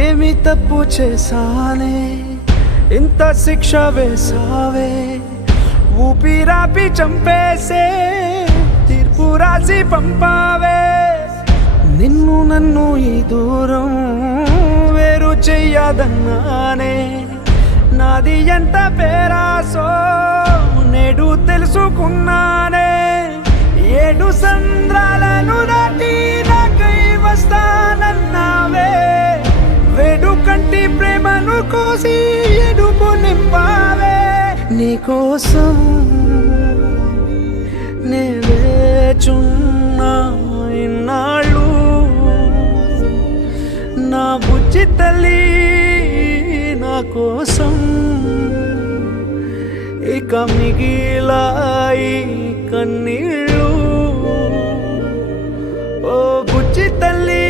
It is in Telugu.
ఏమి తప్పు చేశానే ఇంత శిక్ష వేసావే, ఊపిరాపి చంపేసే తీర్పు రాసి పంపావే. నిన్ను నన్ను ఈ దూరం వేరు చెయ్యదన్నానే, నాది ఎంత పేరాసో నేడు తెలుసుకున్నానే. 7 సంద్రాలను దాటి నాకై వస్తానన్నావే, వేడుకంటి ప్రేమను కోసి ఎడుపు నింపావే. నీకోసం నే వేచున్నా ఇన్నాళ్ళు, నా బుజ్జి తల్లి నా కోసం. ఇక మిగిలాయి కన్నీళ్ళు, ఓ బుజ్జి తల్లి.